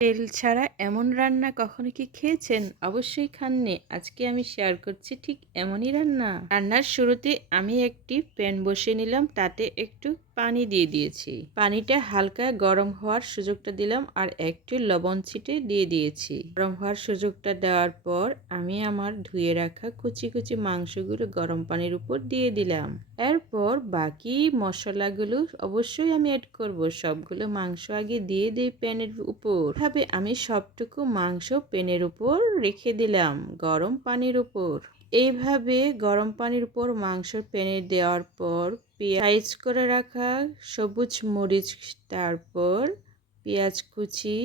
তেল ছাড়া এমন রান্না কখনো কি খেয়েছেন? অবশ্যই খাননি। আজকে আমি শেয়ার করছি ঠিক এমনই রান্না। রান্নার শুরুতে আমি একটি প্যান বসিয়ে নিলাম, তাতে একটু পানি দিয়ে দিয়েছি। পানিটা হালকা গরম হওয়ার সুযোগটা দিলাম আর একটু লবণ ছিটে দিয়ে দিয়েছি। গরম হওয়ার সুযোগটা দেওয়ার পর আমি আমার ধুয়ে রাখা কুচি কুচি মাংসগুলো গরম পানির উপর দিয়ে দিলাম। এরপর বাকি মশলাগুলো অবশ্যই আমি অ্যাড করব। সবগুলো মাংস আগে দিয়ে দিই প্যানের উপর। এভাবে আমি সবটুকু মাংস প্যানের উপর রেখে দিলাম গরম পানির উপর। এইভাবে গরম পানির উপর মাংস প্যানে দেওয়ার পর পেঁয়াজ করে রাখা সবুজ মরিচ, তারপর পেঁয়াজ কুচি,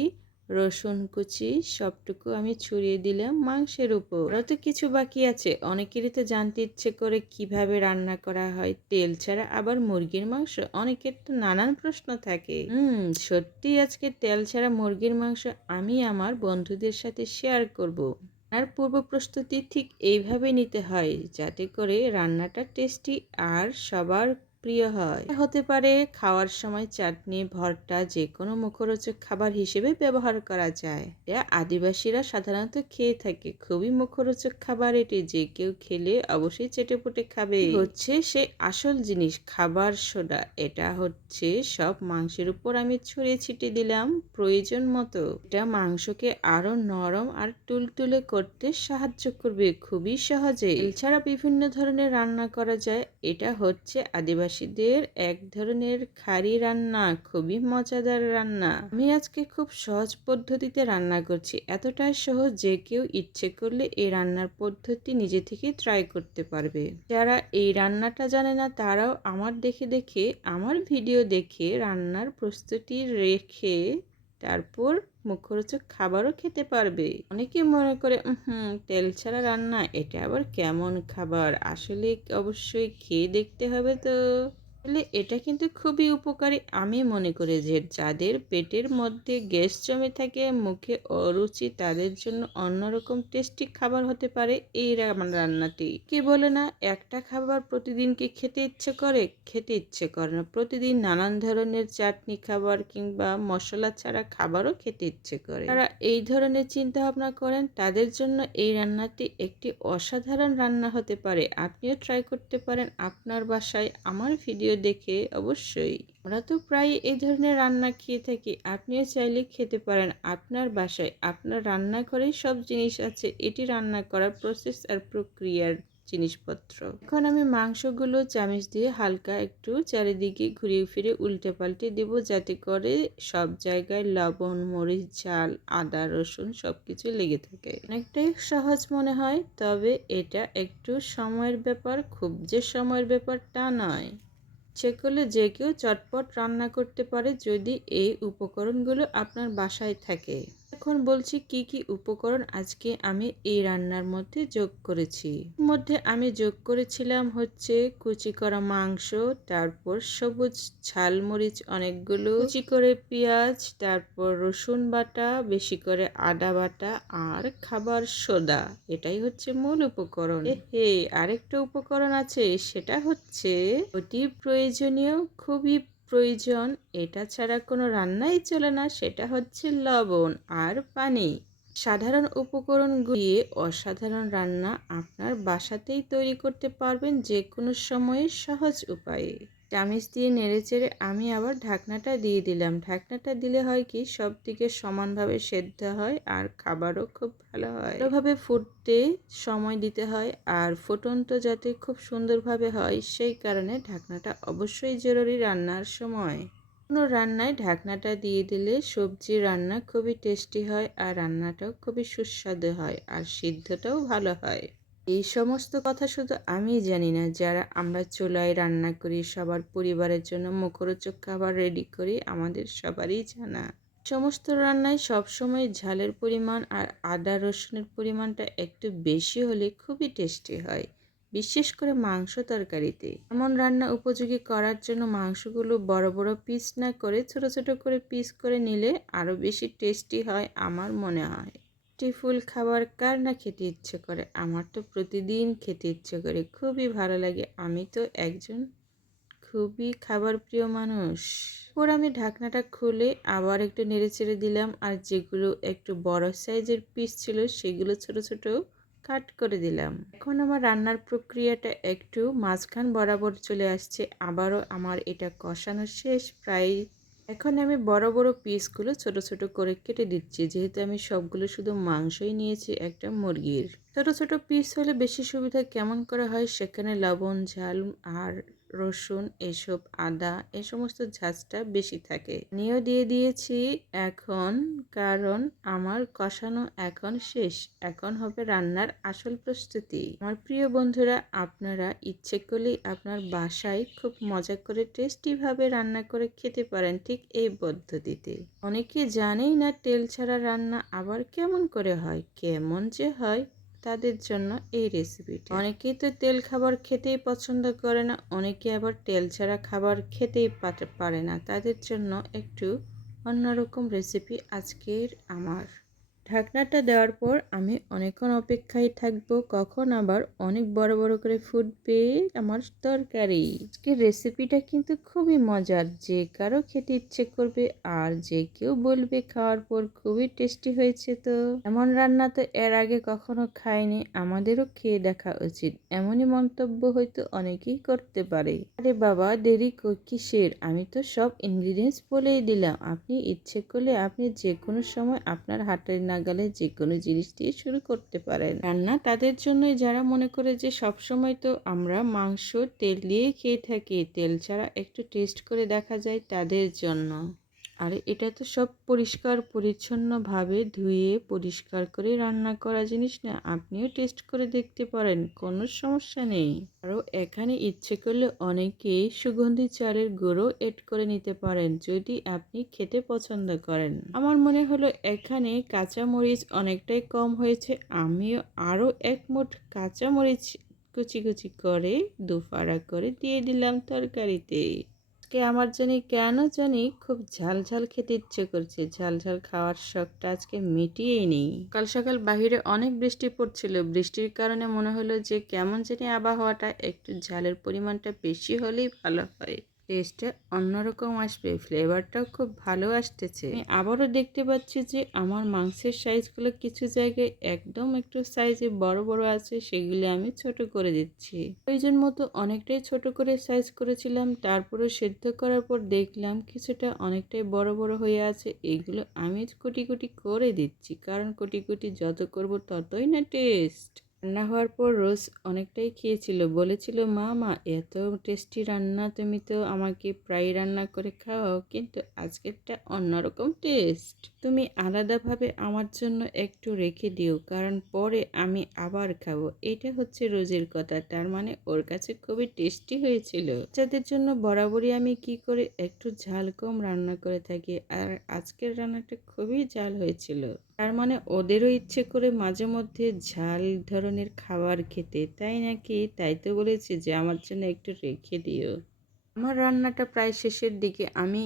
রসুন কুচি সবটুকু আমি ছড়িয়ে দিলাম মাংসের উপর। আরও তো কিছু বাকি আছে। অনেকেরই তো জানতে ইচ্ছে করে কিভাবে রান্না করা হয় তেল ছাড়া আবার মুরগির মাংস। অনেকের তো নানান প্রশ্ন থাকে। সত্যি আজকে তেল ছাড়া মুরগির মাংস আমি আমার বন্ধুদের সাথে শেয়ার করব। আর পূর্ব প্রস্তুতি ঠিক এইভাবে নিতে হয় যাতে করে রান্নাটা টেস্টি আর সবার প্রিয় হয়। হতে পারে খাওয়ার সময় চাটনি, ভর্তা যে কোনো মুখরোচক খাবার হিসেবে ব্যবহার করা যায়। এটা আদিবাসীরা সাধারণত খেয়ে থাকে। খুবই মুখরোচক খাবার এটি, যে কেউ খেলে অবশ্যই চেটেপুটে খাবে। হচ্ছে সে আসল জিনিস, খাবার সোডা। এটা হচ্ছে সব মাংসের উপর আমি ছড়িয়ে ছিটিয়ে দিলাম প্রয়োজন মতো। এটা মাংসকে আরো নরম আর তুলতুলে করতে সাহায্য করবে খুবই সহজে। এছাড়া বিভিন্ন ধরনের রান্না করা যায়। এটা হচ্ছে আদিবাসীদের এক ধরনের খাঁটি রান্না, খুবই মজাদার রান্না। আমি আজকে খুব সহজ পদ্ধতিতে রান্না করছি, এতটাই সহজ যে কেউ ইচ্ছে করলে এই রান্নার পদ্ধতি নিজে থেকে ট্রাই করতে পারবে। যারা এই রান্নাটা জানে না তারাও আমার দেখে দেখে, আমার ভিডিও দেখে রান্নার প্রস্তুতি রেখে তারপর মুখরোচক খাবারও খেতে পারবে। অনেকে মনে করে তেল ছাড়া রান্না, এটা আবার কেমন খাবার। আসলে অবশ্যই খেয়ে দেখতে হবে তো। আসলে এটা কিন্তু খুবই উপকারী। আমি মনে করি যে যাদের পেটের মধ্যে গ্যাস জমে থাকে, মুখে অরুচি, তাদের জন্য অন্যরকম টেস্টি খাবার হতে পারে এই রান্নাটি। কি বলে না, একটা খাবার প্রতিদিন কি খেতে ইচ্ছে করে? খেতে ইচ্ছে করে না। প্রতিদিন নানান ধরনের চাটনি খাবার কিংবা মশলা ছাড়া খাবারও খেতে ইচ্ছে করে। যারা এই ধরনের চিন্তা ভাবনা করেন তাদের জন্য এই রান্নাটি একটি অসাধারণ রান্না হতে পারে। আপনিও ট্রাই করতে পারেন আপনার বাসায় আমার ভিডিও দেখে। অবশ্যই আমরা তো প্রায় এই ধরনের রান্না খেয়ে থাকি, আপনিও চাইলে খেতে পারেন আপনার বাসায়। আপনার রান্নাঘরেই সব জিনিস আছে, এটি রান্না করার প্রসেস আর প্রক্রিয়ার জিনিসপত্র। এখন আমি মাংসগুলো চামচ দিয়ে হালকা একটু চারিদিকে ঘুরিয়ে ফিরে উল্টে পাল্টে দেব, যাতে করে সব জায়গায় লবণ, মরিচ, ঝাল, আদা, রসুন সবকিছু লেগে থাকে। অনেকটাই সহজ মনে হয়, তবে এটা একটু সময়ের ব্যাপার। খুব যে সময়ের ব্যাপার তা নয়। ইচ্ছে করলে যে কেউ চটপট রান্না করতে পারে যদি এই উপকরণগুলো আপনার বাসায় থাকে। এখন বলছি কি কি উপকরণ আজকে আমি এই রান্নার মধ্যে যোগ করেছি। মধ্যে আমি যোগ করেছিলাম হচ্ছে কুচি করা মাংস, তারপর সবুজ ঝালমরিচ অনেকগুলো, কুচি করে পেঁয়াজ, তারপর রসুন বাটা, বেশি করে আদা বাটা আর খাবার সোডা। এটাই হচ্ছে মূল উপকরণ। আরেকটা উপকরণ আছে, সেটা হচ্ছে অতি প্রয়োজনীয়, খুবই প্রয়োজন, এটা ছাড়া কোনো রান্নাই চলে না, সেটা হচ্ছে লবণ আর পানি। সাধারণ উপকরণগুলো দিয়ে অসাধারণ রান্না আপনার বাসাতেই তৈরি করতে পারবেন যে কোনো সময়ে সহজ উপায়ে। চামচ দিয়ে নেড়েচেড়ে আমি আবার ঢাকনাটা দিয়ে দিলাম। ঢাকনাটা দিলে হয় কি, সব দিকে সমানভাবে সেদ্ধ হয় আর খাবারও খুব ভালো হয়। ভালোভাবে ফুটতে সময় দিতে হয়, আর ফুটন্ত যাতে খুব সুন্দরভাবে হয় সেই কারণে ঢাকনাটা অবশ্যই জরুরি রান্নার সময়। কোনো রান্নায় ঢাকনাটা দিয়ে দিলে সবজি রান্না খুবই টেস্টি হয় আর রান্নাটাও খুবই সুস্বাদু হয় আর সিদ্ধটাও ভালো হয়। এই সমস্ত কথা শুধু আমিই জানি না, যারা আমরা চুলায় রান্না করি, সবার পরিবারের জন্য মুখরোচক খাবার রেডি করি, আমাদের সবারই জানা। সমস্ত রান্নায় সবসময় ঝালের পরিমাণ আর আদা রসুনের পরিমাণটা একটু বেশি হলে খুবই টেস্টি হয়, বিশেষ করে মাংস তরকারিতে। এমন রান্না উপযোগী করার জন্য মাংসগুলো বড় বড় পিস না করে ছোট ছোট করে পিস করে নিলে আরও বেশি টেস্টি হয় আমার মনে হয়। ফুল খাবার কার না খেতে ইচ্ছে করে? আমার তো প্রতিদিন খেতে ইচ্ছে করে, খুবই ভালো লাগে। আমি তো একজন খুবই খাবার প্রিয় মানুষ। পর আমি ঢাকনাটা খুলে আবার একটু নেড়েচেড়ে দিলাম, আর যেগুলো একটু বড় সাইজের পিস ছিল সেগুলো ছোট ছোট কাট করে দিলাম। এখন আমার রান্নার প্রক্রিয়াটা একটু মাঝখান বরাবর চলে আসছে, আবারও আমার এটা কষানো শেষ প্রায়। এখন আমি বড় বড় পিসগুলো ছোট ছোট করে কেটে দিচ্ছি, যেহেতু আমি সবগুলো শুধু মাংসই নিয়েছি একটা মুরগির। ছোট ছোট পিস হলে বেশি সুবিধা কেমন করে হয়, সেখানে লবণ ঝাল আর রসুন এসব আদা এ সমস্ত ঝাঁজটা বেশি থাকে। নিয়েও দিয়ে দিয়েছি এখন, কারণ আমার কষানো এখন শেষ। এখন হবে রান্নার আসল প্রস্তুতি। আমার প্রিয় বন্ধুরা, আপনারা ইচ্ছে করলেই আপনার বাসায় খুব মজা করে টেস্টি ভাবে রান্না করে খেতে পারেন ঠিক এই পদ্ধতিতে। অনেকে জানেই না তেল ছাড়া রান্না আবার কেমন করে হয়, কেমন যে হয় তাদের জন্য এই রেসিপিটা। অনেকেই তো তেল খাবার খেতেই পছন্দ করে না, অনেকে আবার তেল ছাড়া খাবার খেতেই পারে না, তাদের জন্য একটু অন্যরকম রেসিপি আজকের আমার। ঢাকনাটা দেওয়ার পর আমি অনেকক্ষণ অপেক্ষায় থাকবো, কখন আবার অনেক বড় বড় করে ফুটবে আমার তরকারি। আজকের রেসিপিটা কিন্তু খুবই মজার, যে কারো খেতে ইচ্ছে করবে আর যে কেউ বলবে খাওয়ার পর খুবই টেস্টি হয়েছে। তো এমন রান্না তো এর আগে কখনো খাইনি, আমাদেরও খেয়ে দেখা উচিত। এমনই মন্তব্য হয়তো অনেকেই করতে পারে, আরে বাবা দেরি কিসের, আমি তো সব ইনগ্রিডিয়েন্টস বলেই দিলাম, আপনি ইচ্ছে করলে আপনি যে কোনো সময় আপনার হাতের নাগালে যে কোনো জিনিস দিয়ে শুরু করতে পারেন। রান্না তাদের জন্যই যারা মনে করে যে সব সময় তো আমরা মাংস তেল দিয়ে খেয়ে থাকি, তেল ছাড়া একটু টেস্ট করে দেখা যায় তাদের জন্য। আর এটা তো সব পরিষ্কার পরিচ্ছন্নভাবে ধুয়ে পরিষ্কার করে রান্না করা জিনিস না, আপনিও টেস্ট করে দেখতে পারেন, কোনো সমস্যা নেই। আরও এখানে ইচ্ছে করলে অনেকেই সুগন্ধি চালের গুঁড়ো এড করে নিতে পারেন যদি আপনি খেতে পছন্দ করেন। আমার মনে হলো এখানে কাঁচামরিচ অনেকটাই কম হয়েছে, আমিও আরও এক মুঠ কাঁচামরিচ কুচি কুচি করে দুফাড়া করে দিয়ে দিলাম তরকারিতে। আমার কেন জানি খুব ঝাল ঝাল খেতে ইচ্ছে করছে, ঝাল ঝাল খাওয়ার শখটা আজকে মিটিয়েই নেই। সকাল সকাল বাহিরে অনেক বৃষ্টি পড়ছিল, বৃষ্টির কারণে মনে হলো যে কেমন জানি আবহাওয়াটা একটু ঝালের পরিমাণটা বেশি হলেই ভালো হয়, টেস্টটা অন্যরকম আসবে, ফ্লেভারটাও খুব ভালো আসতেছে। আমি আবারও দেখতে পাচ্ছি যে আমার মাংসের সাইজগুলো কিছু জায়গায় একদম একটু সাইজে বড় বড় আছে, সেগুলি আমি ছোট করে দিচ্ছি। প্রয়োজন মতো অনেকটাই ছোট করে সাইজ করেছিলাম, তারপরে সেদ্ধ করার পর দেখলাম কিছুটা অনেকটাই বড় বড় হয়ে আছে, এগুলো আমি কুটি কুটি করে দিচ্ছি, কারণ কুটি কুটি যত করব ততই না টেস্ট। রান্না হওয়ার পর রোজ অনেকটাই খেয়েছিল, বলেছিল মা মা এত টেস্টি রান্না তুমি তো আমাকে প্রায় রান্না করে খাওয়াও, কিন্তু আজকেরটা অন্যরকম টেস্ট, তুমি আলাদাভাবে আমার জন্য একটু রেখে দিও, কারণ পরে আমি আবার খাবো। এটা হচ্ছে রোজের কথা, তার মানে ওর কাছে খুবই টেস্টি হয়েছিল। যাদের জন্য বরাবরই আমি কি করে একটু ঝাল কম রান্না করে থাকি, আর আজকের রান্নাটা খুবই ঝাল হয়েছিল, তার মানে ওদেরও ইচ্ছে করে মাঝে মধ্যে ঝাল ধরনের খাবার খেতে, তাই নাকি? তাই তো বলেছি যে আমার জন্য একটু রেখে দিও। আমার রান্নাটা প্রায় শেষের দিকে, আমি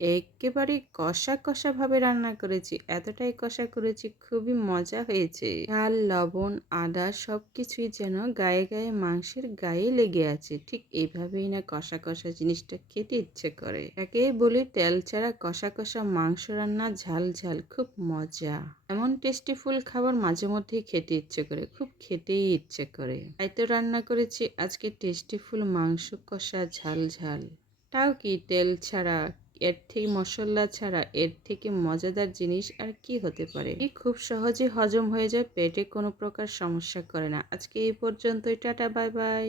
একেবারে কষা কষা ভাবে রান্না করেছি, এতটাই কষা করেছি খুবই মজা হয়েছে। ঝাল লবণ আদা সব কিছুই যেন গায়ে গায়ে মাংসের গায়ে লেগে আছে, ঠিক এইভাবেই না কষা কষা জিনিসটা খেতে ইচ্ছে করে। একে বলি তেল ছাড়া কষা কষা মাংস রান্না, ঝাল ঝাল, খুব মজা। এমন টেস্টিফুল খাবার মাঝে মধ্যেই খেতে ইচ্ছে করে, খুব খেতেই ইচ্ছে করে, তাই তো রান্না করেছি আজকে টেস্টিফুল মাংস কষা ঝাল ঝাল। তাও কি তেল ছাড়া, এর থেকে মশলা ছাড়া এর থেকে মজাদার জিনিস আর কি হতে পারে। খুব সহজে হজম হয়ে যায়, পেটে কোনো প্রকার সমস্যা করে না। আজকে এই পর্যন্তই, টাটা বাই বাই।